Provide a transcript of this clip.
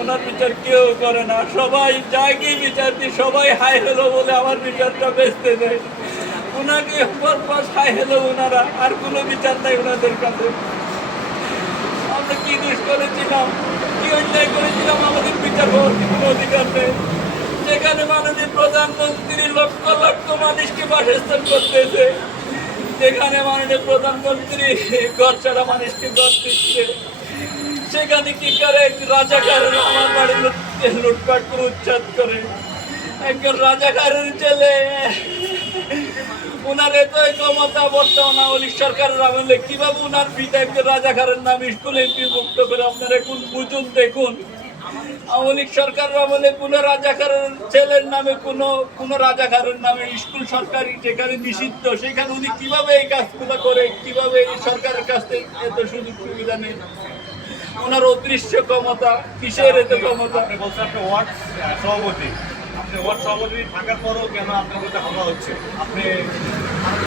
ওনার বিচার কেউ করে না। সবাই যাকে বিচার দিই সবাই হাই হলো বলে আমার বিচারটা বেচতে দেয়। ওনাকে পরপাস হাই হলো ওনারা, আর কোনো বিচার নাই ওনাদের কাছে। আমরা কি দোষ করেছিলাম? কি অন্যায় করেছিলাম? আমাদের বিচার হওয়ার কোনো অধিকার নেই। যেখানে মাননীয় প্রধানমন্ত্রী লক্ষ লক্ষ মানুষকে বাসস্থান করতেছে, যেখানে মাননীয় প্রধানমন্ত্রী ঘর ছাড়া মানুষকে ঘর দিচ্ছে। সেখানে কি করে? এক রাজাকারের আমার বাড়ি লুট- লুটপাট করে উচ্ছেদ করে? একজন রাজাকারের ছেলে। ওনার এত ক্ষমতা বর্তমান আওয়ামী সরকারের আমলে। কীভাবে ওনার পিতা একজন রাজাকারের নাম স্কুলে মুক্ত করে? আপনারা এখন বুঝুন, দেখুন। আওয়ামী লীগ সরকারের আমলে কোনো রাজাকারের ছেলের নামে, কোনো কোনো রাজাকারের নামে স্কুল সরকারি যেখানে নিষিদ্ধ, সেখানে উনি কীভাবে এই কাজগুলো করে? কীভাবে এই সরকারের কাছ থেকে এত সুযোগ সুবিধা নেই ওনার অদৃশ্য ক্ষমতা, কিসের এত ক্ষমতা? আপনি বলছেন আপনি ওয়ার্ড সভাপতি। আপনি ওয়ার্ড সভাপতি থাকার পরও কেন আপনার মধ্যে হামলা হচ্ছে? আপনি